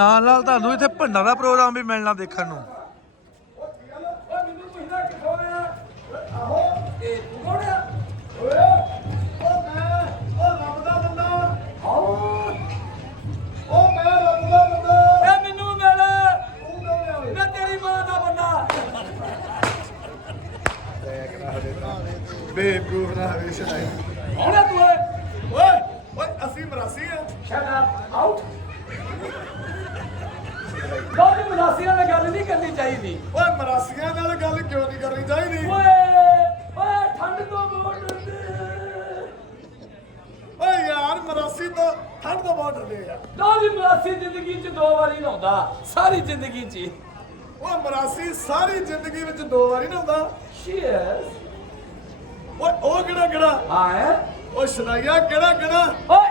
ਨਾਲ ਨਾਲ ਤੁਹਾਨੂੰ ਇੱਥੇ ਭੰਡਾਰ ਦਾ ਪ੍ਰੋਗਰਾਮ ਵੀ ਮਿਲਣਾ ਦੇਖਣ ਨੂੰ। ਇਹ ਮੈਨੂੰ ਮਿਲ। ਮੈਂ ਤੇਰੀ ਮਾਂ ਦਾ ਬੰਦਾ। ਬੇਵਕੂਫ ਨਾ ਹੋਵੇ ਸ਼ਰਾਈ ਹੁਣ ਤੂੰ ਓਏ। ਓਏ ਓਏ ਅਸੀਂ ਮਰਾਸੀ ਆ। ਸ਼ਟ ਅਪ ਆਊਟ ਕੋਈ ਮਨਾਸੀਆਂ ਨਾਲ ਗੱਲ ਨਹੀਂ ਕਰਨੀ ਚਾਹੀਦੀ। ਓਏ ਮਰਾਸੀਆਂ ਨਾਲ ਗੱਲ ਕਿਉਂ ਨਹੀਂ ਕਰਨੀ ਚਾਹੀਦੀ? ਓਏ ਓਏ ਠੰਡ ਤੋਂ ਬਹੁਤ ਡਰਦੇ ਓਏ ਯਾਰ ਮਰਾਸੀ ਤੋਂ ਠੰਡ ਤੋਂ ਬਹੁਤ ਡਰਦੇ ਆ। ਲੋ ਵੀ ਮਨਾਸੀ ਜ਼ਿੰਦਗੀ 'ਚ ਦੋ ਵਾਰੀ ਨਹਾਉਂਦਾ ਸਾਰੀ ਜ਼ਿੰਦਗੀ 'ਚ। ਓਏ ਮਰਾਸੀ ਸਾਰੀ ਜ਼ਿੰਦਗੀ ਵਿੱਚ ਦੋ ਵਾਰੀ ਨਾ ਹੁੰਦਾ Cheers ਓਏ ਉਹ ਕਿਹੜਾ ਕਿਹੜਾ? ਹਾਂ ਹੈ? ਓ ਸ਼ਨਾਈਆ ਕਿਹੜਾ ਕਿਹੜਾ? ਓਏ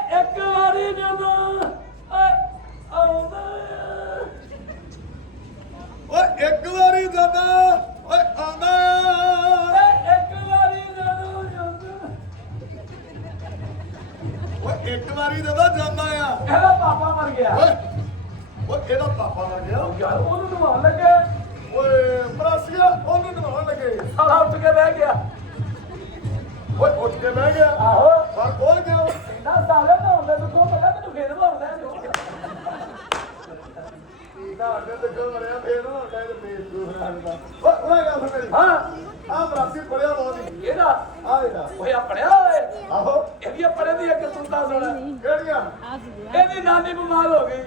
ਇੱਕ ਵਾਰੀ ਜਦੋਂ ਜਾਂਦਾ ਆ। ਇਹਦਾ ਪਾਪਾ ਮਰ ਗਿਆ। ਓਏ ਓਏ ਇਹਦਾ ਪਾਪਾ ਲੱਗ ਗਿਆ। ਯਾਰ ਉਹਨੂੰ ਨਵਾਉਣ ਲੱਗੇ। ਓਏ ਮਰਾਸੀਆ ਉਹਨੂੰ ਨਵਾਉਣ ਲੱਗੇ। ਸਾਲਾ ਉੱਠ ਕੇ ਬਹਿ ਗਿਆ। ਓਏ ਉੱਠ ਕੇ ਬਹਿ ਗਿਆ। ਆਹੋ। ਪਰ ਕੋਲ ਗਿਆ ਨਾ ਸਾਲੇ ਨਹਾਉਂਦੇ ਨੂੰ ਕੋ ਪਤਾ ਮੈਨੂੰ ਫੇਰ ਨਹਾਉਂਦਾ ਨਾ ਤੇ ਕਿਉਂ ਮਰਿਆ ਫੇਰ ਨਾ ਹੁੰਦਾ ਇਹ ਬੇਵਕੂਫ ਨਾਲ ਦਾ ਓਏ ਓਏ ਗੱਲ ਸੁਣ ਮੇਰੀ ਹਾਂ ਆ ਮਰਾਸੀ ਪੜਿਆ ਬਹੁਤ ਇਹਦਾ ਆ ਜਿਹੜਾ ਓਏ ਆ ਪੜਿਆ ਓਏ ਆਹੋ ਇਹ ਵੀ ਪੜੇ ਦੀ ਇੱਕ ਸੁਣਦਾ ਸੁਣ ਕਿਹੜੀਆਂ ਇਹਦੀ ਨਾਨੀ ਬਿਮਾਰ ਹੋ ਗਈ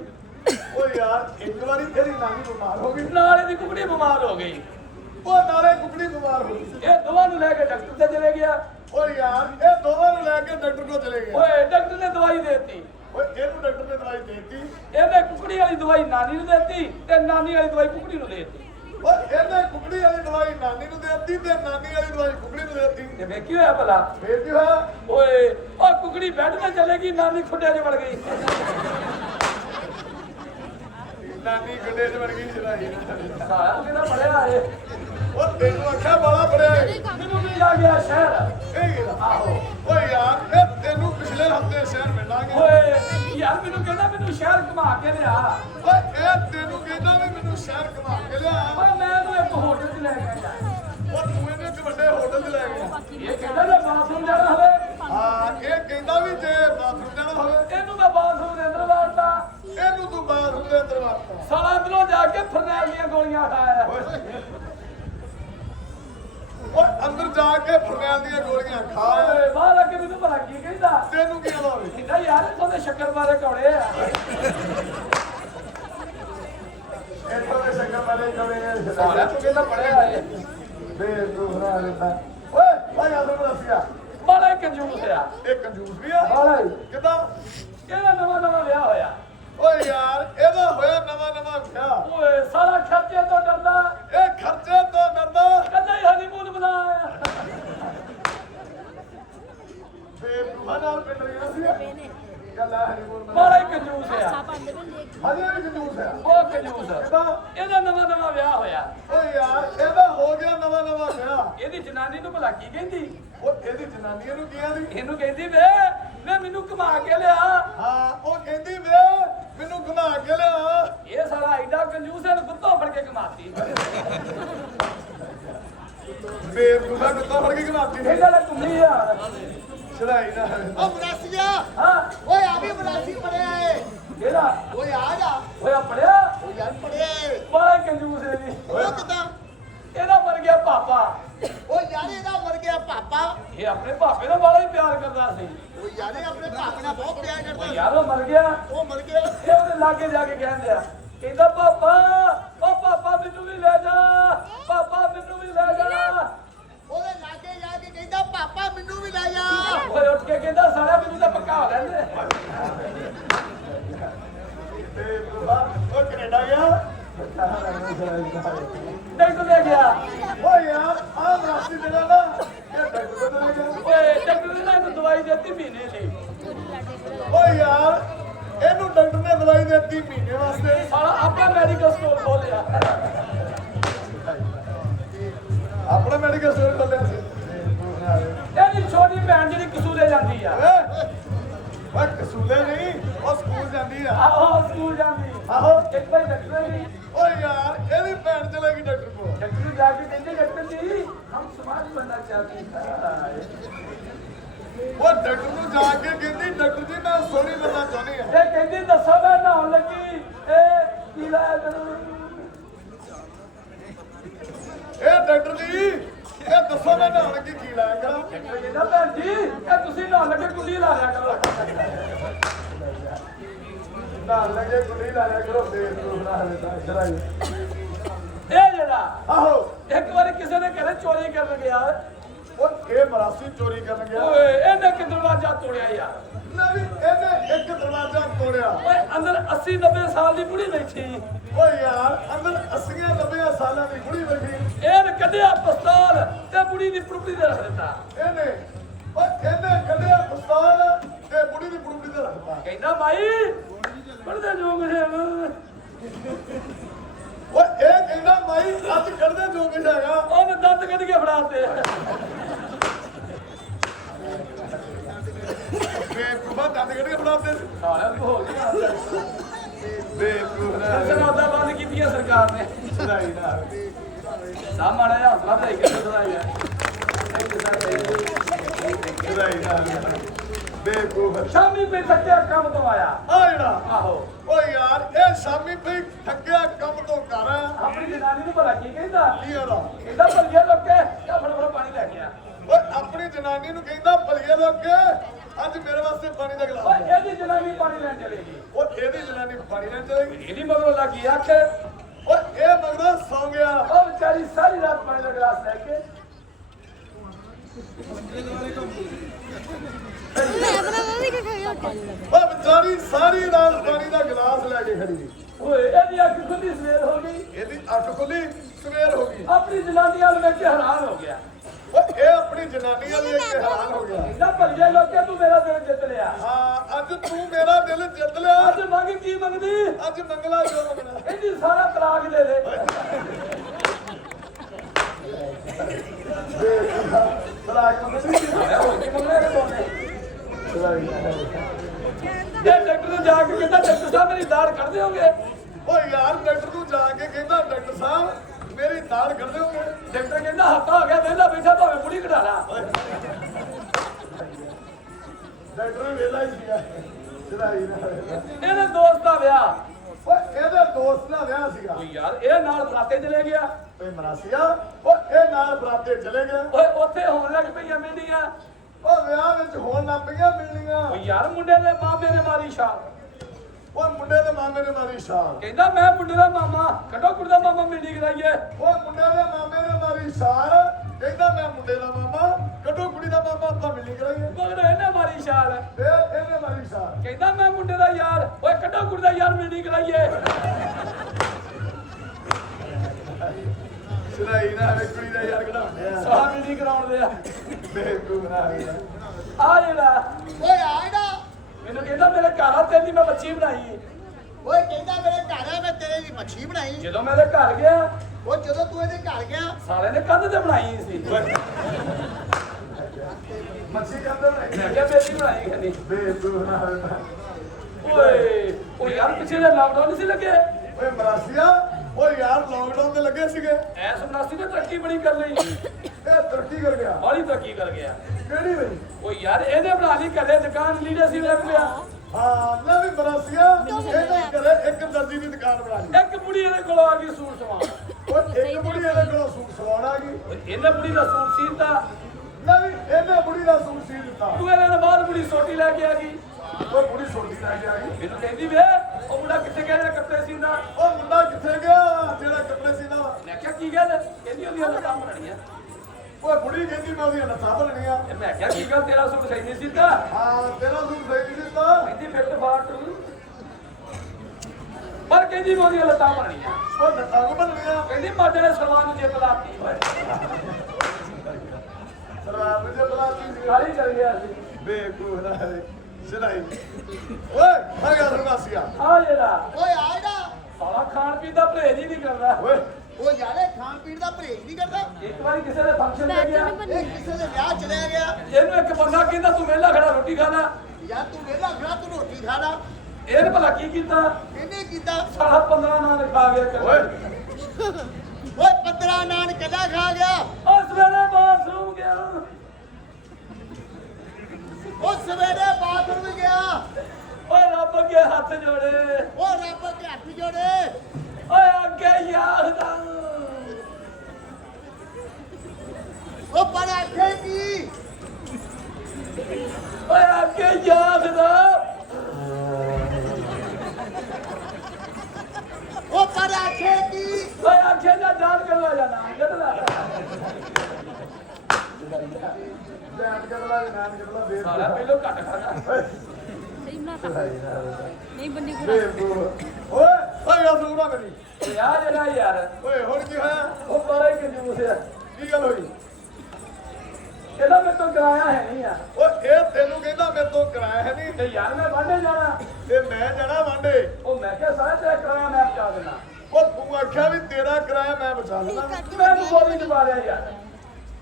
ਓ ਯਾਰ ਇੱਕ ਵਾਰੀ ਤੇਰੀ ਨਾਨੀ ਬਿਮਾਰ ਹੋ ਗਈ ਨਾਲ ਇਹਦੀ ਕੁਕੜੀ ਬਿਮਾਰ ਹੋ ਗਈ ਉਹ ਨਾਲੇ ਕੁਕੜੀ ਬਿਮਾਰ ਹੋ ਗਈ ਇਹ ਦੋਵਾਂ ਨੂੰ ਲੈ ਕੇ ਡਾਕਟਰ ਤੇ ਚਲੇ ਗਿਆ ਓ ਯਾਰ ਇਹ ਦੋਵਾਂ ਨੂੰ ਲੈ ਕੇ ਡਾਕਟਰ ਕੋਲ ਚਲੇ ਗਏ। ਓਏ, ਡਾਕਟਰ ਨੇ ਦਵਾਈ ਦੇਤੀ। ਓਏ ਇਹਨੂੰ ਡਾਕਟਰ ਨੇ ਦਵਾਈ ਦਿੱਤੀ। ਇਹਨੇ ਕੁਕੜੀ ਵਾਲੀ ਦਵਾਈ ਨਾਨੀ ਨੂੰ ਦੇਤੀ ਤੇ ਨਾਨੀ ਵਾਲੀ ਦਵਾਈ ਕੁਕੜੀ ਨੂੰ ਦੇਤੀ। ਓਏ ਇਹਨੇ ਕੁਕੜੀ ਵਾਲੀ ਦਵਾਈ ਨਾਨੀ ਨੂੰ ਦਿੱਤੀ ਤੇ ਨਾਨੀ ਵਾਲੀ ਦਵਾਈ ਕੁਕੜੀ ਨੂੰ ਦਿੱਤੀ। ਤੇ ਵੇ ਕੀ ਹੋਇਆ ਭਲਾ? ਫੇਰ ਕੀ ਹੋਇਆ? ਓਏ ਉਹ ਕੁਕੜੀ ਬੈੱਡ ਤੇ ਚਲੇਗੀ ਨਾਨੀ ਖੁੱਡਿਆਂ 'ਚ ਵੜ ਗਈ। ਨਾਨੀ ਗੱਡੇ 'ਚ ਵੜ ਗਈ ਚੜਾਈ ਸਾਰਾ ਕਿਹਦਾ ਪੜਿਆ ਏ ਉਹ ਤੈਨੂੰ ਅੱਖਾਂ ਬਾਲਾ ਪੜਿਆ। ਏ। ਮੈਨੂੰ ਵੀ ਆ ਗਿਆ ਸ਼ਹਿਰ। ਇਹ ਆਹੋ। ਓਏ ਹਫ਼ਤੇ ਸ਼ਹਿਰ ਮਿਲਾਂਗੇ। ਓਏ ਯਾਰ ਮੈਨੂੰ ਕਹਿੰਦਾ ਮੈਨੂੰ ਸ਼ਹਿਰ ਘੁਮਾ ਕੇ ਲਿਆ। ਓਏ ਇਹ ਤੈਨੂੰ ਕਹਿੰਦਾ ਵੀ ਮੈਨੂੰ ਸ਼ਹਿਰ ਘੁਮਾ ਕੇ ਲਿਆ। ਓਏ ਮੈਂ ਉਹਨੂੰ ਇੱਕ ਹੋਟਲ 'ਚ ਲੈ ਗਿਆ ਉਹ ਤੂੰ ਇਹਨੂੰ ਇੱਕ ਵੱਡੇ ਹੋਟਲ 'ਚ ਲੈ ਗਿਆ ਇਹ ਕਹਿੰਦਾ ਜੇ ਬਾਥਰੂਮ ਜਾਣਾ ਹੋਵੇ। ਹਾਂ ਇਹ ਕਹਿੰਦਾ ਵੀ ਜੇ ਬਾਥਰੂਮ ਜਾਣਾ ਹੋਵੇ। ਇਹਨੂੰ ਮੈਂ ਬਾਥਰੂਮ ਦੇ ਅੰਦਰ ਵਾੜਤਾ। ਇਹਨੂੰ ਤੂੰ ਬਾਥਰੂਮ ਦੇ ਅੰਦਰ ਵਾੜਤਾ। ਸਾਲਾ ਅੰਦਰੋਂ ਜਾ ਕੇ ਫਰਨੈਲ ਦੀਆਂ ਗੋਲੀਆਂ ਖਾਇਆ। ਓਏ ਅੰਦਰ ਜਾ ਕੇ ਫਰਨੈਲ ਦੀਆਂ ਗੋਲੀਆਂ ਖਾ। ਓਏ ਬਾਹਰ ਆ ਕੇ ਮੈਨੂੰ ਭਲਾ ਕੀ ਕਹਿੰਦਾ? ਤੈਨੂੰ ਕੀ ਆਵੇ ਕਹਿੰਦਾ ਯਾਰ ਤੁਹਾਡੇ ਸ਼ੱਕਰ ਬਾਰੇ ਕੌੜੇ ਆ। ਇੱਥੋਂ ਦੇ ਸ਼ੱਕਰ ਵਾਲੇ ਕਵੇ ਸਾਲਾ ਤੂੰ ਕਹਿੰਦਾ ਪੜਿਆ ਏ ਬੇਰੂਹਰਾ ਰਹਿੰਦਾ ਓਏ ਭਾਈ ਆਦਰ ਰਸੀਆ ਬੜਾ ਹੀ ਕੰਜੂਸ ਆ। ਇਹ ਕੰਜੂਸ ਵੀ ਆ? ਬੜਾ ਹੀ। ਕਿਦਾਂ? ਕਿਹੜਾ ਨਵਾਂ ਨਵਾਂ ਵਿਆਹ ਹੋਇਆ। ਓਏ ਯਾਰ ਇਹਦਾ ਹੋਇਆ ਨਵਾਂ ਨਵਾਂ ਵਿਆਹ। ਓਏ ਸਾਲਾ ਖਰਚੇ ਤੋਂ ਡਰਦਾ। ਇਹ ਖਰਚੇ ਤੋਂ ਡਰਦਾ ਕਹਿੰਦਾ ਹੀ ਹਨੀਮੂਨ ਬਣਾਇਆ ਬੇਰੂਹਾ ਨਾਲ ਪਿੰਡ ਰਿਹਾ ਸੀ ਗੱਲਾਂ ਹੈ ਬੋਲ ਬੜਾ ਹੀ ਕੰਜੂਸ ਆ। ਹਜੇ ਵੀ ਕੰਜੂਸ ਆ। ਉਹ ਕੰਜੂਸ ਇਹਦਾ ਨਵਾਂ ਨਵਾਂ ਵਿਆਹ ਹੋਇਆ। ਓਏ ਯਾਰ ਇਹਦਾ ਹੋ ਗਿਆ ਨਵਾਂ ਨਵਾਂ ਵਿਆਹ। ਇਹਦੀ ਜਨਾਨੀ ਨੂੰ ਭਲਾ ਕੀ ਕਹਿੰਦੀ? ਉਹ ਇਹਦੀ ਜਨਾਨੀ ਨੂੰ ਕੀ ਆਂਦੀ ਇਹਨੂੰ ਕਹਿੰਦੀ ਵੇ ਮੈਂ ਮੈਨੂੰ ਘੁਮਾ ਕੇ ਲਿਆ। ਹਾਂ ਉਹ ਕਹਿੰਦੀ ਵੇ ਮੈਨੂੰ ਘੁਮਾ ਕੇ ਲਿਆ। ਇਹ ਸਾਲਾ ਐਡਾ ਕੰਜੂਸ ਹੈ ਕੁੱਤੋਂ ਫੜ ਕੇ ਘਮਾਤੀ। ਬੇਰੂਹਾ ਕੁੱਤਾ ਫੜ ਕੇ ਘੁਮਾਤੀ। ਇਹ ਗੱਲ ਘੁੰਮੀ ਆ। ਚੜਾਈ ਨਾ ਉਹ ਮਰਾਸੀਆ ਹਾਂ। ਓਏ ਆ ਵੀ ਮਰਾਸੀ ਪੜਿਆ ਏ। ਕਿਹੜਾ? ਓਏ ਆ ਜਾ। ਹੋਇਆ ਪੜਿਆ? ਓ ਯਾਰ ਪੜਿਆ ਏ। ਬੜਾ ਕੰਜੂਸ ਹੈ ਜੀ ਉਹ ਕਿਦਾਂ? ਇਹਦਾ ਮਰ ਗਿਆ ਪਾਪਾ। ਓ ਯਾਰ ਇਹਦਾ ਮਰ ਗਿਆ ਪਾਪਾ। ਇਹ ਆਪਣੇ ਪਾਪੇ ਨਾਲ ਬੜਾ ਹੀ ਪਿਆਰ ਕਰਦਾ ਸੀ। ਓ ਯਾਰ ਇਹ ਆਪਣੇ ਪਾਪੇ ਨਾਲ ਬਹੁਤ ਪਿਆਰ ਕਰਦਾ। ਯਾਰ ਉਹ ਮਰ ਗਿਆ। ਉਹ ਮਰ ਗਿਆ। ਇਹ ਉਹਦੇ ਲਾਗੇ ਜਾ ਕੇ ਕਹਿੰਦੇ ਆ ਕਹਿੰਦਾ ਪਾਪਾ ਮੈਨੂੰ ਵੀ ਲੈ ਜਾ ਪਾਪਾ ਮੈਨੂੰ ਵੀ ਲੈ ਜਾ ਉਹਦੇ ਲਾਗੇ ਜਾ ਕੇ ਕਹਿੰਦਾ ਪਾਪਾ ਮੈਨੂੰ ਵੀ ਲੈ ਜਾ ਓਏ ਉੱਠ ਕੇ ਕਹਿੰਦਾ ਸਾਰਾ ਮੈਨੂੰ ਤਾਂ ਪੱਕਾ ਲੈਂਦੇ ਬੇਰੂਹਾ ਉਹ ਕੈਨੇਡਾ ਗਿਆ? ਡਾਕਟਰ ਲੈ ਗਿਆ ਓਏ ਯਾਰ ਆਹ ਮਰਾਸੀ ਜਿਹੜਾ ਨਾ ਇਹ ਡਾਕਟਰ ਕੋਲ ਲੈ ਗਿਆ। ਓਏ ਡਾਕਟਰ ਨੇ ਇਹਨੂੰ ਦਵਾਈ ਦਿੱਤੀ ਮਹੀਨੇ ਲਈ ਓਏ ਯਾਰ ਇਹਨੂੰ ਡਾਕਟਰ ਨੇ ਦਵਾਈ ਦਿੱਤੀ ਮਹੀਨੇ ਵਾਸਤੇ। ਸਾਲਾ ਆਪਣਾ ਮੈਡੀਕਲ ਸਟੋਰ ਖੋਲਿਆ ਆਪਣਾ ਮੈਡੀਕਲ ਸਟੋਰ ਦੀ ਭੈਣ ਜਿਹੜੀ ਕਸੂਲੇ ਜਾਂਦੀ ਆ। ਓਏ ਕਸੂਲੇ ਨਹੀਂ ਉਹ ਸਕੂਲ ਜਾਂਦੀ ਆ। ਆਹੋ ਸਕੂਲ ਜਾਂਦੀ। ਆਹੋ। ਇੱਕ ਵਾਰੀ ਡਾਕਟਰ ਜੀ ਓਏ ਯਾਰ ਇਹ ਵੀ ਭੈਣ ਚਲੇ ਗਈ ਡਾਕਟਰ ਕੋਲ? ਡਾਕਟਰ ਜਾ ਕੇ ਕਹਿੰਦੇ ਡਾਕਟਰ ਜੀ ਹਮ ਸਮਾਜ ਬੰਦਾ ਚਾਹਤੇ ਹੈ। ਉਹ ਡਾਕਟਰ ਨੂੰ ਜਾ ਕੇ ਕਹਿੰਦੀ ਡਾਕਟਰ ਜੀ ਮੈਂ ਸੋਹਣੀ ਬੰਦਾ ਚਾਹਨੀ ਆ। ਇਹ ਕਹਿੰਦੀ ਦੱਸੋ ਮੈਂ ਨਹਾਉਣ ਲੱਗੀ। ਇਹ ਕੀ ਲਾਇਆ ਕਰੂੰ ਇਹ ਡਾਕਟਰ ਜੀ ਇਹ ਦੱਸੋ ਮੈਂ ਨਾਲ ਲੱਗੇ ਕੀ ਲਾਇਆ ਕਰਾਂ? ਕਹਿੰਦਾ ਭੈਣ ਜੀ ਇਹ ਤੁਸੀਂ ਨਾਲ ਲੱਗੇ ਕੁੱਲੀ ਲਾ ਲਿਆ ਕਰੋ। ਨਾਲ ਲੱਗੇ ਕੁੱਲੀ ਲਾ ਲਿਆ ਕਰੋ ਫੇਰ ਤੋਂ ਬਣਾ ਲੈਂਦਾ ਜਰਾਈ ਇਹ ਜਿਹੜਾ ਆਹੋ। ਇੱਕ ਵਾਰ ਕਿਸੇ ਨੇ ਕਹਿੰਦਾ ਚੋਰੀ ਕਰਨ ਗਿਆ। ਉਹ ਇਹ ਮਰਾਸੀ ਚੋਰੀ ਕਰਨ ਗਿਆ। ਓਏ ਇਹਨੇ ਕਿ ਦਰਵਾਜ਼ਾ ਤੋੜਿਆ ਯਾਰ। ਨਵੀਂ ਇਹਨੇ ਇੱਕ ਦਰਵਾਜ਼ਾ ਤੋੜਿਆ। ਓਏ ਅੰਦਰ 80 90 ਸਾਲ ਦੀ ਬੁੜੀ ਬੈਠੀ। ਓਏ ਯਾਰ ਅੰਦਰ 80 90 ਸਾਲਾਂ ਦੀ ਬੁੜੀ ਬੈਠੀ। ਇਹਨੇ ਕੱਢਿਆ ਪਿਸਤੌਲ ਤੇ ਬੁੜੀ ਦੀ ਪੁਰਪੜੀ ਤੇ ਰੱਖ ਦਿੱਤਾ। ਇਹਨੇ ਓ ਇਹਨੇ ਕੱਢਿਆ ਪਿਸਤੌਲ ਤੇ ਬੁੜੀ ਦੀ ਪੁਰਪੜੀ ਤੇ ਰੱਖਤਾ ਕਹਿੰਦਾ ਮਾਈ ਪੜਦੇ ਜੋਗ ਹੈ ਓ ਇਹ ਕਹਿੰਦਾ ਮਾਈ ਅੱਜ ਕੱਢਦੇ ਜੋ ਕੁਛ ਹੈਗਾ। ਉਹਨੇ ਦੰਦ ਕੱਢ ਕੇ ਫੜਾਤੇ। ਬੇਕੂਫਾ ਦੰਦ ਕੱਢ ਕੇ ਬਣਾਉਂਦੇ ਸਾਲਿਆ ਭੋਲ ਗਿਆ। ਬੇਕੂਫ ਸਨਾਦਾ ਬੰਦ ਕੀਤੀਆਂ ਸਰਕਾਰ ਨੇ। ਚੜਾਈ ਨਾ। ਸਾਹਮਣੇ ਜਿਹਾ ਹੌਸਲਾ ਵਧਾਈ ਕੇ ਵਧਾਈ ਨਾ ਬੇਕੂਫ ਸ਼ਾਮੀ ਪੇ ਥੱਕਿਆ ਕੰਮ ਤੋਂ ਆਇਆ। ਆ ਜਿਹੜਾ? ਆਹੋ। ਓ ਯਾਰ ਇਹ ਸ਼ਾਮੀ ਭਈ ਥੱਕਿਆ ਕੰਮ ਤੋਂ ਘਰ। ਆਪਣੀ ਜਨਾਨੀ ਨੂੰ ਭਲਾ ਕੀ ਕਹਿੰਦਾ? ਕੀ ਹੋਦਾ ਕਹਿੰਦਾ ਭੱਜਿਆ ਲੋਕੇ ਕਾ ਫੜ ਪਾਣੀ ਲੈ ਕੇ ਆ। ਓਏ ਆਪਣੀ ਜਨਾਨੀ ਨੂੰ ਕਹਿੰਦਾ ਭਲੀਏ ਲੋਕੇ ਅੱਜ ਮੇਰੇ ਵਾਸਤੇ ਪਾਣੀ ਦਾ ਗਲਾਸ ਇਹਦੀ ਜਨਾਨੀ ਪਾਣੀ ਲੈਣ ਚਲੇਗੀ। ਓ ਇਹਦੀ ਜਨਾਨੀ ਪਾਣੀ ਲੈਣ ਚਲੇਗੀ। ਇਹਦੀ ਮਗਰੋਂ ਲੱਗੀ ਅੱਖ ਓ ਇਹ ਮਗਦਾ ਸੌ ਗਿਆ ਉਹ ਵਿਚਾਰੀ ਸਾਰੀ ਰਾਤ ਪਾਣੀ ਦਾ ਗਲਾਸ ਲੈ ਕੇ। ਮੈਂ ਬਣਾ ਵੀ ਕਿ ਹੋਟਲ ਓ ਵਿਚਾਰੀ ਸਾਰੀ ਰਾਤ ਪਾਣੀ ਦਾ ਗਲਾਸ ਲੈ ਕੇ ਖੜੀ ਓਏ ਇਹਦੀ ਅੱਖ ਖੁੱਲੀ ਸਵੇਰ ਹੋ ਗਈ। ਇਹਦੀ ਅੱਖ ਖੁੱਲੀ ਸਵੇਰ ਹੋ ਗਈ। ਆਪਣੀ ਜਨਾਨੀ ਵਾਲ ਵੇਖ ਕੇ ਹੈਰਾਨ ਹੋ ਗਿਆ। ਓ ਇਹ ਆਪਣੀ ਜਨਾਨੀ ਵਾਲੀ ਇੱਕ ਹੈਰਾਨ ਹੋ ਗਿਆ। ਕਹਿੰਦਾ ਭੱਜਿਆ ਲੋਕੇ ਤੂੰ ਮੇਰਾ ਦਿਲ ਜਿੱਤ ਲਿਆ। ਹਾਂ ਅੱਜ ਤੂੰ ਮੇਰਾ ਦਿਲ ਜਿੱਤ ਲਿਆ। ਅੱਜ ਮੰਗ ਕੀ ਮੰਗਦੀ? ਅੱਜ ਮੰਗਲਾ ਜੋ ਮੰਗਣਾ ਕਹਿੰਦੀ ਸਾਰਾ ਤਲਾਕ ਦੇ ਦੇ ਤਲਾਕ ਮੰਗਣੀ ਆਇਆ ਹੋਰ ਕੀ ਮੰਗਣਾ ਇਹ ਦੋਨੇ ਇਹ ਡਾਕਟਰ ਨੂੰ ਜਾ ਕੇ ਕਹਿੰਦਾ ਡਾਕਟਰ ਸਾਹਿਬ ਮੇਰੀ ਦਾੜ ਕੱਢ ਦਿਓਗੇ ਓ ਯਾਰ ਡਾਕਟਰ ਨੂੰ ਜਾ ਕੇ ਕਹਿੰਦਾ ਡਾਕਟਰ ਸਾਹਿਬ ਮੇਰੀ ਦਾੜ ਕੱਢ ਦਿਓਗੇ ਡਾਕਟਰ ਕਹਿੰਦਾ ਹੱਥਾ ਹੋ ਗਿਆ ਵੇਲਾ ਬੈਠਾ ਭਾਵੇਂ ਬੁੜੀ ਕਢਾ ਲਾ ਡਾਕਟਰ ਵੀ ਵੇਲਾ ਹੀ ਸੀਗਾ ਚੜਾਈ ਨਾ ਇਹਦੇ ਦੋਸਤ ਦਾ ਵਿਆਹ ਓ ਇਹਦੇ ਦੋਸਤ ਦਾ ਓਏ ਯਾਰ ਇਹ ਨਾਲ ਬਰਾਤੇ ਚਲੇ ਗਿਆ। ਓਏ ਮਰਾਸੀਆ ਓ ਇਹ ਨਾਲ ਬਰਾਤੇ ਚਲੇ ਗਿਆ। ਓਏ ਉੱਥੇ ਹੋਣ ਲੱਗ ਪਈਆਂ ਮਹਿੰਦੀਆਂ। ਓ ਵਿਆਹ ਵਿੱਚ ਹੋਣ ਲੱਗ ਪਈਆਂ ਮਿਲਣੀਆਂ ਓਏ ਯਾਰ ਮੁੰਡੇ ਦੇ ਮਾਮੇ ਨੇ ਮਾਰੀ ਛਾਲ। ਓ ਮੁੰਡੇ ਦੇ ਮਾਮੇ ਨੇ ਮਾਰੀ ਛਾਲ। ਕਹਿੰਦਾ ਮੈਂ ਮੁੰਡੇ ਦਾ ਮਾਮਾ ਕੱਢੋ ਕੁੜੀ ਦਾ ਮਾਮਾ ਮਿਲਣੀ ਕਰਾਈਏ। ਓ ਮੁੰਡੇ ਦੇ ਮਾਮੇ ਨੇ ਮਾਰੀ ਛਾਲ। ਕਹਿੰਦਾ ਮੈਂ ਮੁੰਡੇ ਦਾ ਮਾਮਾ ਕੱਢੋ ਕੁੜੀ ਦਾ ਮਾਮਾ ਆਪਾਂ ਮਿਲਣੀ ਕਰਾਂਗੇ ਮਗਰ ਇਹਨੇ ਮਾਰੀ ਛਾਲ। ਫੇਰ ਇਹਨੇ ਮਾਰੀ ਛਾਲ। ਕਹਿੰਦਾ ਮੈਂ ਮੁੰਡੇ ਦਾ ਯਾਰ ਓਏ ਕੱਢੋ ਕੁੜੀ ਦਾ ਯਾਰ ਮਿਲਣੀ ਕਰਾਈਏ। ਚੜਾਈ ਨਾ ਵੇ ਕੁੜੀ ਦਾ ਯਾਰ ਕਢਾਉਂਦੇ ਸਾਹ ਮਿਲਣੀ ਕਰਾਉਣ ਦੇ ਆ। ਬੇਕੂਫ ਨਾ ਆ ਜਿਹੜਾ। ਓਏ ਆ ਇਹਦਾ ਮੈਨੂੰ ਕਹਿੰਦਾ ਮੇਰੇ ਘਰ ਆ ਤੇਰੀ ਮੈਂ ਬੱਚੀ ਬਣਾਈ ਓਏ ਕਹਿੰਦਾ ਮੇਰੇ ਘਰ ਆ ਮੈਂ ਤੇਰੇ ਦੀ ਮੱਛੀ ਬਣਾਈ। ਜਦੋਂ ਮੈਂ ਇਹਦੇ ਘਰ ਗਿਆ ਉਹ ਜਦੋਂ ਤੂੰ ਇਹਦੇ ਘਰ ਗਿਆ। ਸਾਲੇ ਨੇ ਕੰਧ ਤੇ ਬਣਾਈ ਸੀ। ਮੱਛੀ ਕਹਿੰਦੇ ਨੇ ਮੈਂ ਕਿਹਾ ਬੇਟੀ ਬਣਾਈ ਖਨੀ ਬੇਕੂਫ ਨਾ। ਓਏ ਓ ਯਾਰ ਪਿੱਛੇ ਜੇ ਲਾਕਡਾਊਨ ਨਹੀਂ ਸੀ ਲੱਗੇ? ਓਏ ਮਰਾਸੀਆ। ਓ ਯਾਰ ਲੋਕਡਾਊਨ ਤੇ ਲੱਗੇ ਸੀਗੇ। ਐਸ ਮਨਾਸੀ ਨੇ ਤਰੱਕੀ ਬੜੀ ਕਰ ਲਈ। ਇਹ ਤਰੱਕੀ ਕਰ ਗਿਆ। ਬਾਹਲੀ ਤਰੱਕੀ ਕਰ ਗਿਆ। ਕਿਹੜੀ ਬਈ? ਓ ਯਾਰ ਇਹਨੇ ਬਣਾ ਲਈ ਕਦੇ ਦੁਕਾਨ ਲੀੜੇ ਸੀ ਲੱਗ ਪਿਆ ਹਾਂ ਨਾ ਵੀ ਮਰਾਸੀਆ ਇਹਨੇ ਘਰੇ ਇੱਕ ਦਰਜੀ ਦੀ ਦੁਕਾਨ ਬਣਾ ਲਈ। ਇੱਕ ਬੁੜੀ ਇਹਦੇ ਕੋਲ ਆ ਗਈ ਸੂਟ ਸਵਾਉਣ। ਓਏ ਇੱਕ ਬੁੜੀ ਇਹਦੇ ਕੋਲੋਂ ਸੂਟ ਸਵਾਉਣ ਆ ਗਈ। ਇਹਨੇ ਬੁੜੀ ਦਾ ਸੂਟ ਸੀਤਾ ਨਾ ਵੀ ਇਹਨੇ ਬੁੜੀ ਦਾ ਸੂਟ ਸੀ ਦਿੱਤਾ। ਤੂੰ ਇਹਦੇ ਬਾਅਦ ਬੁੜੀ ਸੋਟੀ ਲੈ ਕੇ ਆ ਗਈ। ਓਏ ਬੁੜੀ ਸੋਟੀ ਲੈ ਕੇ ਆ ਗਈ। ਮੈਨੂੰ ਕਹਿੰਦੀ ਵੇ ਮੁੰਡਾ ਕਿੱਥੇ ਗਿਆ? ਜਿਹੜਾ ਕੱਪੜੇ ਸੀਂਦਾ ਉਹ ਮੁੰਡਾ ਕਿੱਥੇ ਗਿਆ? ਜਿਹੜਾ ਕੱਪੜੇ ਸੀਦਾ ਮੈਂ ਕਿਹਾ ਕੀ ਗੱਲ? ਕਹਿੰਦੀ ਉਹਦੀਆਂ ਲੱਤਾਂ ਬਣਾਣੀਆਂ ਓਏ ਬੁੜੀ ਕਹਿੰਦੀ ਮੈਂ ਉਹਦੀਆਂ ਨਸਾਂ ਬਣਨੀਆਂ ਤੇ ਮੈਂ ਕਿਹਾ ਕੀ ਗੱਲ? ਤੇਰਾ ਸੂਟ ਸਹੀ ਨਹੀਂ ਸੀਤਾ ਹਾਂ ਤੇਰਾ ਸੂਟ ਸਹੀ ਨਹੀਂ ਦਿੱਤਾ। ਕਹਿੰਦੀ ਫਿੱਟ ਫਾਟ ਪਰ ਕਹਿੰਦੀ ਮੈਂ ਉਹਦੀਆਂ ਲੱਤਾਂ ਬਣਾਣੀਆਂ ਉਹ ਨਸਾਂ ਕੋ ਬਣਨੀਆਂ? ਕਹਿੰਦੀ ਮਾਡੇ ਨੇ ਸਲਮਾਨ ਨੂੰ ਜਿੱਤ ਲਾਤੀ ਓਏ ਸਰਦਾਰ ਨੇ ਜੇ ਬੁਲਾਤੀ ਸੀ। ਕਾਲੀ ਚੱਲ ਗਿਆ ਸੀ। ਬੇਕੂਫ ਨਾ ਸਿਰਾਈ ਓਏ ਆ ਗਿਆ ਸਰਦਾਸੀਆ ਆ ਜਿਹੜਾ। ਓਏ ਆ ਇਹਦਾ ਸਾਲਾ ਖਾਣ ਪੀਣ ਦਾ ਪਰਹੇਜ਼ ਹੀ ਨਹੀਂ ਕਰਦਾ। ਓਏ। ਉਹ ਯਾਰੇ ਖਾਣ ਪੀਣ ਦਾ ਪਰਹੇਜ਼ ਨਹੀਂ ਕਰਦਾ। ਇੱਕ ਵਾਰੀ ਕਿਸੇ ਦੇ ਫੰਕਸ਼ਨ ਤੇ ਗਿਆ। ਇਹ ਕਿਸੇ ਦੇ ਵਿਆਹ ਚਲਿਆ ਗਿਆ। ਇਹਨੂੰ ਇੱਕ ਬੰਦਾ ਕਹਿੰਦਾ ਤੂੰ ਵਿਹਲਾ ਖੜਾ ਰੋਟੀ ਖਾਣਾ। ਯਾਰ ਤੂੰ ਵੇਲਾ ਖੜਾ ਤੂੰ ਰੋਟੀ ਖਾ ਲਾ ਇਹਨੇ ਭਲਾ ਕੀ ਕੀਤਾ? ਇਹਨੇ ਕੀਤਾ। ਸਾਲਾ 15 ਨਾਲ ਖਾ ਗਿਆ ਓਏ। ਓਏ 15 ਨਾਨ ਕੱਲਾ ਖਾ ਗਿਆ? ਉਸ ਵੇਲੇ ਬਾਥਰੂਮ ਗਿਆ। ਉਹ ਸਵੇਰੇ ਬਾਥਰੂਮ ਗਿਆ ਓਏ ਰੱਬ ਅੱਗੇ ਹੱਥ ਜੋੜੇ। ਉਹ ਰੱਬ ਦੇ ਹੱਥ ਜੋੜੇ। ਓਏ ਅੱਗੇ ਯਾਰ ਦਾ। ਉਹ ਪਰ ਆਖੇ ਕੀ ਓਏ ਅੱਗੇ ਯਾਰ ਦਾ। ਉਹ ਪਰ ਆਖੇ ਕੀ ਓਏ ਅੱਗੇ ਦਾ ਜਾਨ ਕਰਵਾ ਜਾਣਾ ਜਦਲਾ ਜਾਨ ਕਦਲਾ ਨਾਨ ਕਦਲਾ ਦੇ ਸਾਲਾ ਪਹਿਲੋਂ ਘੱਟ ਖਾਣਾ ਨਹੀਂ ਬੰਦੀ ਓਏ ਓਏ ਆ ਸੁਣਾ ਮੇਰੀ ਤੇ ਆ ਜਿਹੜਾ ਯਾਰ ਓਏ ਹੁਣ ਕੀ ਹੋਇਆ? ਉਹ ਬੜਾ ਹੀ ਕੰਜੂਸ ਆ। ਕੀ ਗੱਲ ਹੋਈ? ਇਹਦਾ ਮੇਰੇ ਤੋਂ ਕਰਾਇਆ ਹੈ ਨਹੀਂ ਆ। ਓਏ ਇਹ ਤੈਨੂੰ ਕਹਿੰਦਾ ਮੇਰੇ ਤੋਂ ਕਿਰਾਇਆ ਹੈ ਨਹੀਂ। ਤੇ ਯਾਰ ਮੈਂ ਵਾਂਢੇ ਜਾਣਾ। ਤੇ ਮੈਂ ਜਾਣਾ ਵਾਂਡੇ ਉਹ ਮੈਂ ਕਿਹਾ ਸਾਰਾ ਤੇਰਾ ਕਰਾਇਆ ਮੈਂ ਪਹੁੰਚਾ ਦੇਣਾ। ਉਹ ਤੂੰ ਆਖਿਆ ਵੀ ਤੇਰਾ ਕਿਰਾਇਆ ਮੈਂ ਬਚਾ ਲੈਣਾ ਮੈਂ ਬੋਲੀ ਚ ਪਾ ਲਿਆ ਯਾਰ।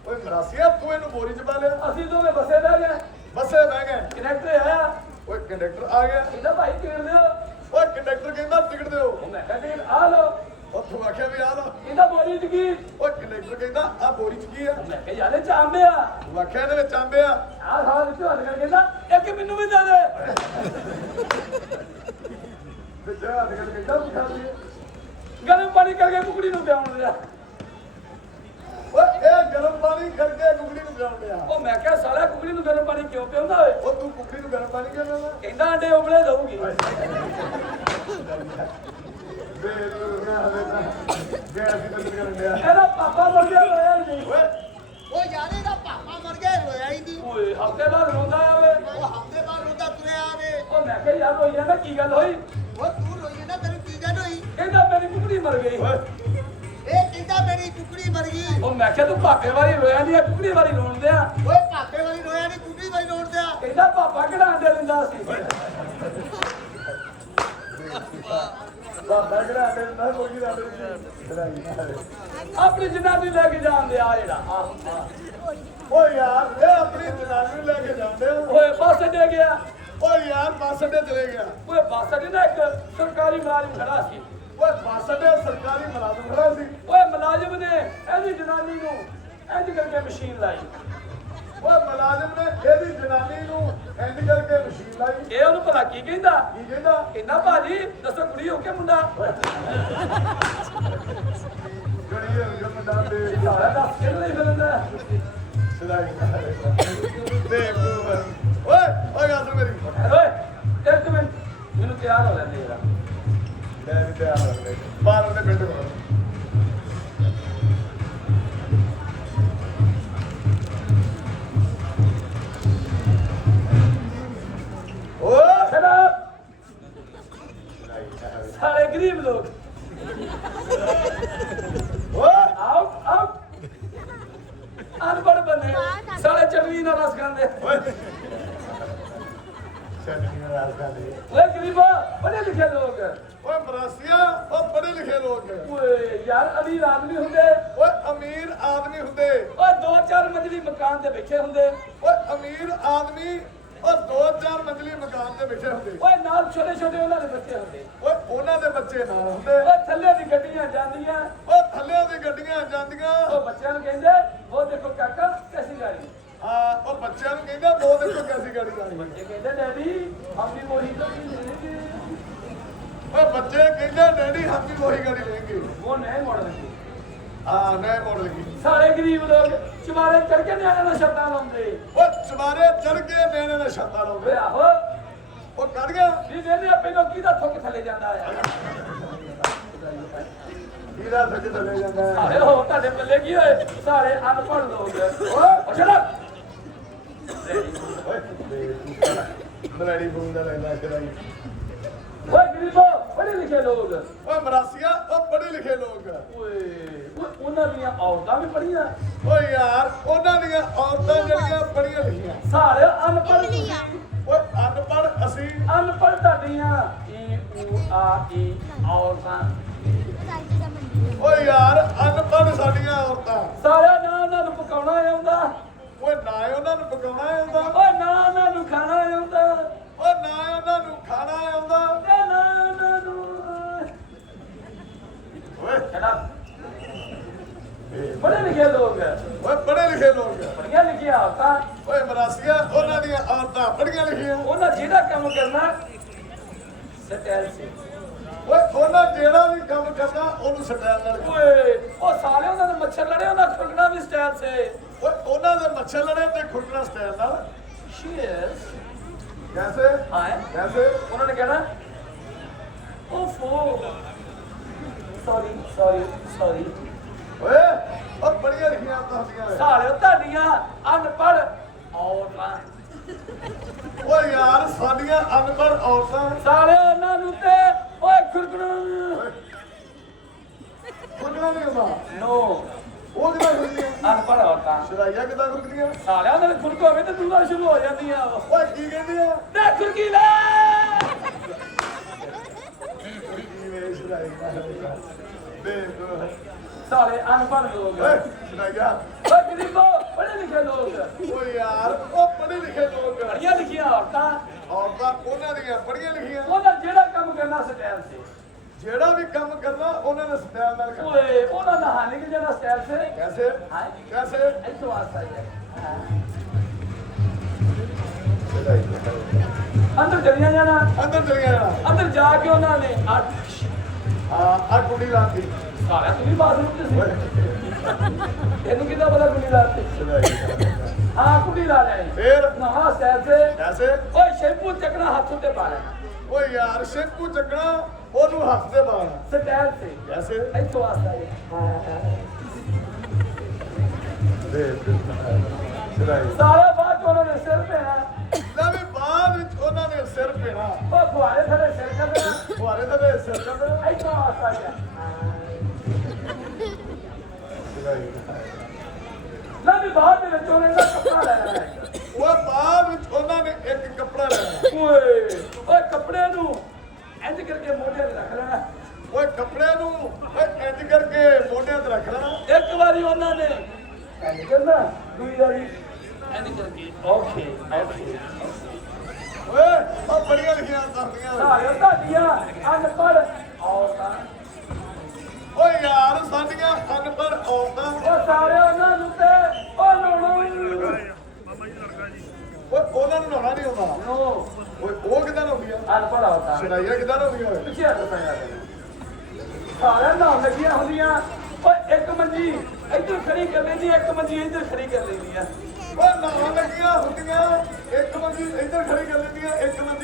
ਓਏ ਮਰਾਸੀਆ ਤੂੰ ਇਹਨੂੰ ਬੋਰੀ ਚ ਪਾ ਲਿਆ। ਅਸੀਂ ਦੋਵੇਂ ਬੱਸੇ ਬਹਿ ਗਏ। ਬੱਸੇ ਬਹਿ ਗਏ। ਕਨੈਕਟਰ ਆਇਆ। ਓਏ ਕੰਡਕਟਰ ਆ ਗਿਆ। ਇਹਦਾ ਭਾਈ ਕਿਹੜ ਦਿਓ। ਓਏ ਕੰਡਕਟਰ ਕਹਿੰਦਾ ਟਿਕਟ ਦਿਓ। ਮੈਂ ਕਿਹਾ ਟਿਕਟ ਆ ਲਓ। ਉਹ ਤੂੰ ਆਖਿਆ ਵੀ ਆ ਲਓ। ਇਹਦਾ ਬੋਲੀ ਚ ਕੀ? ਓਏ ਕੰਡਕਟਰ ਕਹਿੰਦਾ ਆ ਬੋਰੀ ਚ ਕੀ ਆ? ਮੈਂ ਕਿਹਾ ਯਾਰ ਚਾਹੁੰਦੇ ਆ। ਆਖਿਆ ਇਹਦੇ ਵਿੱਚ ਆਂਬੇ ਆ। ਆਹ ਸਾਲਾ ਵਿੱਚ ਹੱਥ ਕਰ ਕਹਿੰਦਾ ਇੱਕ ਮੈਨੂੰ ਵੀ ਦੇ ਦੇ। ਤੇ ਜਾ ਅੱਜ ਕੱਲ ਕਹਿੰਦਾ ਵੀ ਖਾ ਲਈਏ। ਗਰਮ ਪਾਣੀ ਕਰਕੇ ਕੁਕੜੀ ਨੂੰ ਪਿਆਉਣ ਲਿਆ ਓਏ ਇਹ ਗਰਮ ਪਾਣੀ ਕਰਕੇ ਕੁਕੜੀ ਨੂੰ ਪਿਆਉਣ ਡਿਆ ਉਹ ਮੈਂ ਕਿਹਾ ਸਾਲਾ ਕੁਕੜੀ ਨੂੰ ਗਰਮ ਪਾਣੀ ਕਿਉਂ ਪਿਆਉਂਦਾ ਓਏ? ਉਹ ਤੂੰ ਕੁਕੜੀ ਨੂੰ ਗਰਮ ਪਾਣੀ ਕਿਉਂ ਲਾਉਂਦਾ ਕਹਿੰਦਾ ਅੰਡੇ ਉਬਲੇ ਦਊਗੀ। ਇਹਦਾ ਪਾਪਾ ਮਰ ਗਿਆ ਹੋਇਆ ਨਹੀਂ। ਓਏ। ਉਹ ਯਾਰ ਇਹਦਾ ਪਾਪਾ ਮਰ ਗਿਆ ਰੋਇਆ ਹੀ ਨਹੀਂ। ਓਏ ਹਫ਼ਤੇ ਬਾਅਦ ਰੋਂਦਾ ਆਵੇ ਉਹ ਹਫ਼ਤੇ ਬਾਅਦ ਉਹਦਾ ਤੁਰਿਆ ਆਵੇ ਉਹ ਮੈਂ ਕਿਹਾ ਯਾਰ ਹੋਈ ਜਾਂਦਾ ਕੀ ਗੱਲ ਹੋਈ? ਉਹ ਤੂੰ ਰੋਈ ਨਾ ਤੈਨੂੰ ਕੀ ਗੱਲ ਹੋਈ? ਕਹਿੰਦਾ ਮੇਰੀ ਕੁਕੜੀ ਮਰ ਗਈ। ਓਏ। ਕਹਿੰਦਾ ਮੇਰੀ ਕੁਕੜੀ ਮਰ ਗਈ। ਉਹ ਮੈਂ ਕਿਹਾ ਤੂੰ ਭਾਪੇ ਵਾਲੀ ਰੋਇਆ ਨਹੀਂ ਆ ਕੁਕੜੀ ਵਾਲੀ ਰੋਣ ਦਿਆ? ਓਏ ਪਾਪੇ ਵਾਲੀ ਰੋਇਆ ਨਹੀਂ ਕੁਕੜੀ ਵਾਲੀ ਰੋਣ ਦਿਆ। ਕਹਿੰਦਾ ਪਾਪਾ ਕਿਹੜਾ ਅੰਡੇ ਦਿੰਦਾ ਸੀ? ਬਾਬਾ ਕਿਹੜਾ ਆਂਦੇ ਨਾ ਕੋਈ ਨਹੀਂ ਆਂਦੇ ਹਲੇ। ਆਪਣੀ ਜਨਾਨੀ ਲੈ ਕੇ ਜਾਂਦੇ ਆ ਜਿਹੜਾ। ਆਹ, ਆਹ। ਓਏ ਯਾਰ ਇਹ ਆਪਣੀ ਜਨਾਨੀ ਨੂੰ ਲੈ ਕੇ ਜਾਂਦੇ ਆ ਓਏ ਬੱਸ ਅੱਡੇ ਗਿਆ। ਓਏ ਯਾਰ ਬੱਸ ਅੱਡੇ ਚਲੇ ਗਿਆ। ਓਏ ਬੱਸ ਅੱਡੇ ਨਾ ਇੱਕ ਸਰਕਾਰੀ ਮੁਲਾਜ਼ਮ ਖੜਾ ਸੀ। ਓਏ ਬੱਸ ਅੱਡੇ ਸਰਕਾਰੀ ਮੁਲਾਜ਼ਮ ਖੜਾ ਸੀ। ਓਏ ਮੁਲਾਜ਼ਮ ਨੇ ਇਹਦੀ ਜਨਾਨੀ ਨੂੰ ਇੰਜ ਕਰਕੇ ਮਸ਼ੀਨ ਲਾਈ। ਓਏ ਮੁਲਾਜ਼ਮ ਨੇ ਇਹਦੀ ਜਨਾਨੀ ਨੂੰ ਇੰਜ ਕਰਕੇ ਮਸ਼ੀਨ ਲਾਈ। ਇਹ ਉਹਨੂੰ ਭਲਾ ਕੀ ਕਹਿੰਦਾ? ਕੀ ਕਹਿੰਦਾ? ਕਹਿੰਦਾ ਭਾਜੀ ਦੱਸੋ ਕੁੜੀ ਹੋ ਕੇ ਮੁੰਡਾ? ਗੜੀ ਜਮਦਾਰ ਦੇ ਸਾਰਾ ਦੱਸ ਕਿਹਨੇ ਲਈ ਫਿਰਦਾ ਚੜਾਈ ਨਾ ਹਲੇ। ਦੇਖ ਤੂੰ ਓਏ ਓਏ ਸੁਣ ਮੇਰੀ। ਓਏ ਇੱਕ ਮਿੰਟ। ਮੈਨੂੰ ਤਿਆਰ ਹੋ ਲੈਂਦੇ ਯਾਰ ਮੈਂ ਵੀ ਤਿਆਰ ਹੋ ਗਿਆ ਬਾਹਰ ਉਹਨੇ ਬਿਲਡ ਕਰੋ ਓਏ ਸ਼ਰਾਬ ਸਾਰੇ ਗਰੀਬ ਲੋਕ ਓਏ ਆਓ ਆਓ ਅਨਪੜ ਬੰਦੇ ਸਾਰੇ ਚਟਨੀ ਨਾਲ ਰਸ ਖਾਂਦੇ ਓਏ ਚੰਨੀ ਰਾਜ ਖਾਲੀ ਓਏ ਗਰੀਬਾ ਪੜ੍ਹੇ ਲਿਖੇ ਲੋਕ ਓਏ ਮਰਾਸੀਆ ਉਹ ਪੜ੍ਹੇ ਲਿਖੇ ਲੋਕ ਓਏ ਯਾਰ ਅਮੀਰ ਆਦਮੀ ਹੁੰਦੇ ਓਏ ਅਮੀਰ ਆਦਮੀ ਹੁੰਦੇ ਓਏ ਦੋ ਚਾਰ ਮੰਜ਼ਲੀ ਮਕਾਨ ਤੇ ਬੈਠੇ ਹੁੰਦੇ ਓਏ ਅਮੀਰ ਆਦਮੀ ਉਹ ਦੋ ਚਾਰ ਮੰਜ਼ਲੀ ਮਕਾਨ ਤੇ ਬੈਠੇ ਹੁੰਦੇ ਓਏ ਨਾਲ ਛੋਟੇ ਛੋਟੇ ਉਹਨਾਂ ਦੇ ਬੱਚੇ ਹੁੰਦੇ ਓਏ ਉਹਨਾਂ ਦੇ ਬੱਚੇ ਨਾਲ ਹੁੰਦੇ ਓਏ ਥੱਲੇ ਦੀ ਗੱਡੀਆਂ ਜਾਂਦੀਆਂ। ਓਏ ਥੱਲੇ ਦੀ ਗੱਡੀਆਂ ਜਾਂਦੀਆਂ। ਉਹ ਬੱਚਿਆਂ ਨੂੰ ਕਹਿੰਦੇ ਉਹ ਦੇਖੋ ਕਾਕਾ ਕੈਸੀ ਗਾੜੀ? ਆ ਉਹ ਬੱਚਿਆਂ ਨੂੰ ਕਹਿੰਦਾ ਦੋ ਦੇਖੋ ਕੈਸੀ ਗਾੜੀ ਜਾਣੀ ਇਹ ਕਹਿੰਦੇ ਡੈਡੀ ਵੀ ਮੋਹੀ ਤੋਂ ਵੀ ਲੈਣਗੇ? ਓਏ ਬੱਚੇ ਕਹਿੰਦੇ ਡੈਡੀ ਵੀ ਉਹੀ ਗਾੜੀ ਲੈਣਗੇ। ਉਹ ਨਏ ਮਾਡਲ ਦੀ। ਆ ਮਾਡਲ ਕੀ ਸਾਰੇ ਗਰੀਬ ਲੋਕ ਚਵਾਰੇ ਚੜ ਕੇ ਨਿਆਣਿਆਂ ਨਾਲ ਸ਼ਬਦਾਂ ਲਾਉਂਦੇ। ਓਏ ਚਵਾਰੇ ਚੜ ਕੇ ਨੈਣੇ ਦਾ ਛੱਤਾ ਓਏ ਲਾਉਂਦੇ ਆਹੋ। ਉਹ ਕੱਢ ਗਿਆ ਵੀ ਵੇਨੇ ਆਪੇ ਨੂੰ ਕਿਹਦਾ ਥੁੱਕ ਥੱਲੇ ਜਾਂਦਾ ਆ। ਵੀਰਾ ਸੱਜ ਥੱਲੇ ਜਾਂਦਾ ਹੈ। ਸਾਰੇ ਹੋ ਤੁਹਾਡੇ ਪੱਲੇ ਕੀ ਹੋਏ? ਸਾਰੇ ਅਨਪੜ੍ਹ ਲੋਕ ਓਏ! ਸ਼ਰਾਬ ਮਲੜੀ ਬੂੰਦ ਦਾ ਲੈਂਦਾ ਚੜਾਈ ਓਏ ਗਰੀਬੋ ਪੜ੍ਹੇ ਲਿਖੇ ਲੋਕ। ਓਏ ਮਰਾਸੀਆ ਉਹ ਪੜ੍ਹੇ ਲਿਖੇ ਲੋਕ ਓਏ ਉਹਨਾਂ ਦੀਆਂ ਔਰਤਾਂ ਵੀ ਪੜੀਆਂ ਓਏ ਯਾਰ ਉਹਨਾਂ ਦੀਆਂ ਔਰਤਾਂ ਜਿਹੜੀਆਂ ਪੜ੍ਹੀਆਂ ਲਿਖੀਆਂ। ਸਾਰੇ ਅਨਪੜ੍ਹ ਓਏ ਅਨਪੜ੍ਹ ਅਸੀਂ। ਅਨਪੜ੍ਹ ਤੁਹਾਡੀਆਂ। ਈ ਊ ਆ ਈ ਔਰਤਾਂ। ਓਏ ਯਾਰ ਅਨਪੜ੍ਹ ਸਾਡੀਆਂ ਔਰਤਾਂ। ਸਾਰਿਆਂ ਨਾਲ ਉਹਨਾਂ ਨੂੰ ਪਕਾਉਣਾ ਆਉਂਦਾ। ਓਏ ਨਾ ਉਹਨਾਂ ਨੂੰ ਪਕਾਉਣਾ ਆਉਂਦਾ। ਓ ਨਾ ਉਹਨਾਂ ਨੂੰ ਖਾਣਾ ਆਉਂਦਾ। ਓ ਨਾ ਉਹਨਾਂ ਨੂੰ ਖਾਣਾ ਆਉਂਦਾ। ਤੇ ਨਾ ਉਹਨਾਂ ਨੂੰ। ਓਏ। ਚਲਾ ਬੜੇ ਲਿਖੇ ਲੋਕ ਓਏ ਪੜ੍ਹੇ ਲਿਖੇ ਲੋਕ ਪੜੀਆਂ ਲਿਖੀਆਂ ਔਰਤਾਂ। ਓਏ ਮਰਾਸੀਆ ਉਹਨਾਂ ਦੀਆਂ ਔਰਤਾਂ ਪੜ੍ਹੀਆਂ ਲਿਖੀਆਂ। ਉਹਨਾਂ ਜਿਹੜਾ ਕੰਮ ਕਰਨਾ। ਸਟੈਲ ਸੀ ਓਏ ਉਹਨਾਂ ਜਿਹੜਾ ਵੀ ਕੰਮ ਉਹਨੂੰ ਸਟਾਈਲ ਨਾਲ। ਓਏ ਉਹ ਸਾਲੇ ਉਹਨਾਂ ਦੇ ਮੱਛਰ ਲੜੇ ਉਹਨਾਂ ਖੁਰਕਣਾ ਵੀ ਸਟਾਈਲ ਸੇ। ਓਏ ਉਹਨਾਂ ਦੇ ਮੱਛਰ ਲੜੇ ਤੇ ਖੁਰਕਣਾ ਸਟਾਈਲ ਨਾਲ ਸ਼ੀਅਸ ਕੈਸੇ? ਹਾਂ ਕੈਸੇ? ਉਹਨਾਂ ਨੇ ਕਹਿਣਾ ਓਫੋ ਸੌਰੀ ਸੌਰੀ ਸੌਰੀ ਓਏ ਉਹ ਪੜ੍ਹੀਆਂ ਲਿਖੀਆਂ ਓਏ ਸਾਲਿਓ ਤੁਹਾਡੀਆਂ ਅਨਪੜ੍ਹ ਔਰਤਾਂ। ਓਏ ਯਾਰ ਸਾਡੀਆਂ ਅਨਪੜ੍ਹ ਔਰਤਾਂ। ਸਾਲਿਓ ਉਹਨਾਂ ਨੂੰ ਤੇ ਓਏ ਖੁਰਕਣਾ। ਖੁਰਕਣਾ ਨਹੀਂ ਹੁੰਦਾ ਨੋ ਉਹ ਕਿਦਾਂ ਖੁਰਕਦੀਆਂ ਅਨਪੜ੍ਹ ਔਰਤਾਂ ਸ਼ਰਾਈਆਂ ਕਿਦਾਂ ਖੁਰਕਦੀਆਂ ਸਾਲਿਆਂ ਦੇ ਖੁਰਕ ਹੋਵੇ ਤੇ ਦੂਆ ਸ਼ੁਰੂ ਹੋ ਜਾਂਦੀ ਆ ਓਏ ਕੀ ਕਹਿੰਦੀ ਆ? ਤੇ ਖੁਰਕੀ ਲੈ! ਕੀ ਵੇ ਸ਼ਰਾਈ ਬੇ ਸਾਲੇ ਅਨਪੜ੍ਹ ਲੋਕ। ਓਏ ਸ਼ਰਾਈਆ ਓਏ ਗਰੀਬੋ ਪੜ੍ਹੇ ਲਿਖੇ ਲੋਕ। ਓਏ ਯਾਰ ਉਹ ਪੜ੍ਹੇ ਲਿਖੇ ਲੋਕ। ਪੜ੍ਹੀਆਂ ਲਿਖੀਆਂ ਔਰਤਾਂ। ਔਰਤਾਂ ਉਹਨਾਂ ਦੀਆਂ ਪੜ੍ਹੀਆਂ ਲਿਖੀਆਂ। ਉਹਨਾਂ ਜਿਹੜਾ ਕੰਮ ਕਰਨਾ ਸਟਾਈਲ ਸੇ ਜਿਹੜਾ ਵੀ ਕੰਮ ਕਰਨਾ ਉਹਨਾਂ ਨੇ ਸਟਾਈਲ ਨਾਲ ਕਰਨਾ। ਓਏ ਉਹਨਾਂ ਦਾ ਹਾਲੇ ਕਿ ਜਿਹੜਾ ਸਟਾਈਲ ਸੇ ਕੈਸੇ? ਹਾਂ ਕੈਸੇ? ਇੱਥੋਂ ਆਸਾ ਹੈ। ਅੰਦਰ ਚਲੀਆਂ ਜਾਣਾ। ਅੰਦਰ ਚਲੀਆਂ ਜਾਣਾ। ਅੰਦਰ ਜਾ ਕੇ ਉਹਨਾਂ ਨੇ ਆ ਆ ਆ ਕੁੜੀ ਲਾਤੀ। ਸਾਲਿਆ ਤੂੰ ਵੀ ਬਾਥਰੂਮ ਚ ਸੀ। ਇਹਨੂੰ ਕਿੱਦਾਂ ਪਤਾ ਕੁੜੀ ਲਾਤੀ? ਹਾਂ ਕੁੜੀ ਲਾ ਲਈ ਫੇਰ? ਨਵਾਂ ਸਟਾਈਲ ਸੇ ਕੈਸੇ? ਓਏ ਸ਼ੈਂਪੂ ਚੱਕਣਾ ਹੱਥ ਉੱਤੇ ਪਾ ਲੈਣਾ ਓਏ ਯਾਰ ਸ਼ੈਂਪੂ ਚੱਕਣਾ। ਉਹਨੂੰ ਹੱਥ ਤੇ ਪਾਉਣਾ ਸਟਾਈਲ ਸੇ ਕੈਸੇ ਇੱਥੋਂ ਆਸਾ ਹੈ ਦੇ ਸ਼ਰਾਈ। ਸਾਰੇ ਬਾਅਦ ਉਹਨਾਂ ਨੇ ਸਿਰ ਪੈਣਾ ਲੈ ਵੀ ਬਾਅਦ ਵਿੱਚ ਉਹਨਾਂ ਨੇ ਸਿਰ ਪੇਣਾ ਉਹ ਫੁਆਰੇ ਥਲੇ ਸਿਰ ਕਰਨਾ ਫੁਆਰੇ ਦੇ ਸਿਰ ਕਰਦਾ ਇੱਥੋਂ ਆਸਾ ਹੈ ਸ਼ਰਾਈ। ਨਾ ਵੀ ਬਾਅਦ ਦੇ ਵਿੱਚ ਉਹਨਾਂ ਦਾ ਕੱਪੜਾ ਲੈ ਹੈ। ਉਹ ਬਾਅਦ ਵਿੱਚ ਉਹਨਾਂ ਨੇ ਇੱਕ ਕੱਪੜਾ ਲੈਣਾ ਓਏ ਓਏ ਕੱਪੜੇ ਨੂੰ। ਇੰਜ ਕਰਕੇ ਮੋਢੇ ਤੇ ਰੱਖ ਲੈਣਾ। ਓਏ ਕੱਪੜੇ ਨੂੰ ਓਏ ਇੰਜ ਕਰਕੇ ਮੋਢਿਆਂ ਤੇ ਰੱਖ ਲੈਣਾ। ਇੱਕ ਵਾਰੀ ਉਹਨਾਂ ਨੇ ਇੰਜ ਕਰਨਾ ਦੂਜੀ ਵਾਰੀ ਇੰਜ ਕਰਕੇ। ਓਕੇ ਓਕੇ ਓਏ ਉਹ ਬੜੀਆਂ ਲਿਖੀਆਂ ਓਏ। ਸਾਰੇ ਤੁਹਾਡੀਆਂ ਅਨਪੜ੍ਹ ਔਰਤਾਂ। ਓਏ ਯਾਰ ਸਾਡੀਆਂ ਅਨਪੜ੍ਹ ਔਰਤਾਂ। ਉਹ ਸਾਰੇ ਉਹਨਾਂ ਨੂੰ ਤੇ ਉਹ ਨੋਣੋ। ਓਏ ਉਹਨਾਂ ਨੂੰ ਨਹਾਉਣਾ ਨਹੀਂ ਆਉਂਦਾ। ਓਏ ਉਹ ਕਿਦਾਂ ਨਹਾਉਂਦੀ ਆ? ਅਨਪੜ੍ਹ ਔਰਤਾਂ ਸ਼ਰਾਈਆ ਕਿਦਾਂ ਨਹਾਉਂਦੀ ਓਏ ਪਿੱਛੇ ਹੱਥ ਪਾਇਆ ਸਾਰੇ ਨਾਮ ਲੱਗੀਆਂ ਹੁੰਦੀਆਂ। ਓਏ ਇੱਕ ਮੰਜੀ। ਇੱਧਰ ਖੜੀ ਕਰ ਲੈਂਦੀ ਇੱਕ ਮੰਜੀ ਇੱਧਰ ਖੜੀ ਕਰ ਲੈਂਦੀ ਆ। ਓਏ ਨਹਾਉਣ ਲੱਗੀਆਂ ਹੁੰਦੀਆਂ। ਇੱਕ ਮੰਜੀ ਇੱਧਰ ਖੜੀ ਕਰ ਲੈਂਦੀਆਂ ਇੱਕ ਮੰਜੀ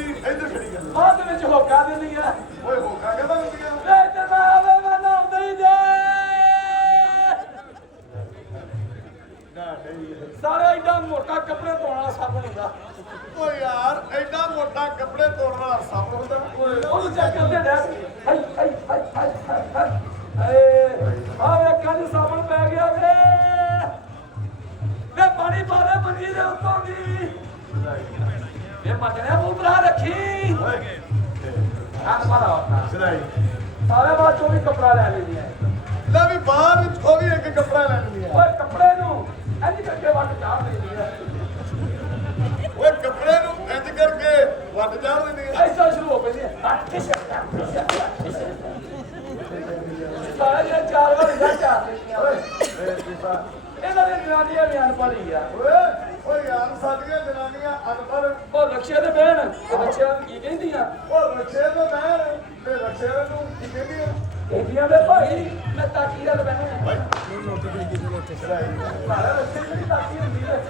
ਬਾਅਦ ਵਿੱਚ ਉਹ ਵੀ ਇੱਕ ਕੱਪੜਾ ਲੈ ਲੈਂਦੀ ਆ। ਓਏ ਕੱਪੜੇ ਨੂੰ ਇੰਜ ਕਰਕੇ ਵੱਟ ਚਾੜ ਦਿੰਦੀਆਂ ਓਏ ਕੱਪੜੇ ਨੂੰ ਇੰਜ ਕਰਕੇ ਵੱਟ ਜਾਣ ਦਿੰਦੀ ਆ। ਐਸਾ ਸ਼ੁਰੂ ਹੋ ਪੈਂਦੀ ਹੈ ਸਾਰਾ ਜਿਹੜਾ ਚਾਰ ਵਾਰ ਜਾ ਚਾਰ ਦਿੰਦੀਆਂ ਓਏ ਇਹਨਾਂ ਦੇ ਜਨਾਨੀਆਂ ਵੀ ਅਨਪੜ੍ਹ ਹੀ ਆ। ਓਏ ਓਏ ਯਾਰ ਸਾਡੀਆਂ ਜਨਾਨੀਆਂ ਅਨਪੜ੍ਹ। ਉਹ ਰਕਸ਼ੇ ਤੇ ਬਹਿਣ ਰਕਸ਼ਿਆਂ ਨੂੰ ਕੀ ਕਹਿੰਦੀਆਂ? ਉਹ ਰਕਸ਼ੇ ਤੋਂ ਬਹਿਣ ਤੇ ਰਕਸ਼ੇ ਨੂੰ ਕੀ ਕਹਿੰਦੀ ਆ ਕਹਿੰਦੀਆਂ ਵੇ ਭਾਈ ਮੈਂ ਤਾਕੀ ਨਾਲ ਬਹਿਣਾ। ਸ਼ਰਾਈ ਸਾਰਾ ਰਕਸ਼ੇ ਦੀ ਤਾਕੀ ਹੁੰਦੀ ਹੈ।